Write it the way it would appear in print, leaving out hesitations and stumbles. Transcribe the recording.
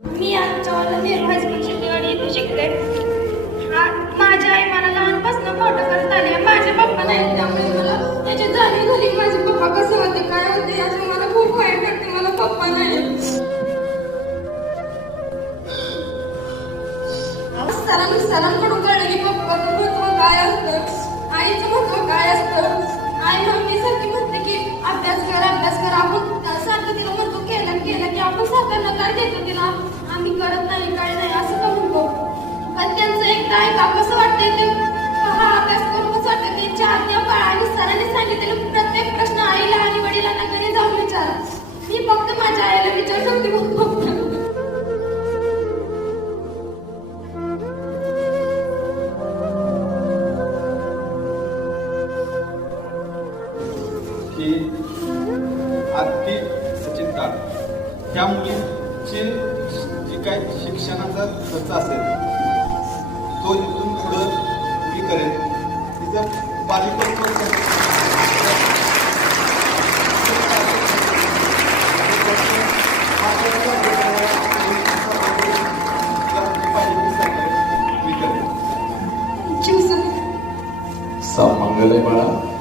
मी आमच्या निर्वाज शिकवणी इथे शिकले. माझी आई मला लहानपासून मोठं करत आली. माझे पप्पा नाही, त्यामुळे मला त्याची जाणीव झाली. माझे पप्पा कसे होते, काय होते, याचं मला खूप वाईट वाटते. मला पप्पा नाही. सरांकडून कळलं की पप्पाचं महत्व काय असतं, आईचं महत्व काय असतं. आई मम्मी सारखी म्हणते की अभ्यास कर, अभ्यास कर. आपण सारखं तिला म्हणतो केलं की आपण सारखं नकार देतो तिला, आम्ही करत नाही, काय नाही असं का म्हणतो. पण त्यांचं एकदा ऐका कसं वाटतंय ते. हा अभ्यास करून कसं वाटतं की चार आणि सरांनी सांगितलेलं प्रत्येक प्रश्न आईला आणि वडिलांना घरी जाऊन विचारा. मी फक्त माझ्या आईला विचारू शकते म्हणतो. की आरती सचिन काळ त्या मुलीची जी काय शिक्षणाचा खर्च असेल तो इथून पुढं मी करेन. तिचं बालिकोत्तर मंगल आहे बाळा.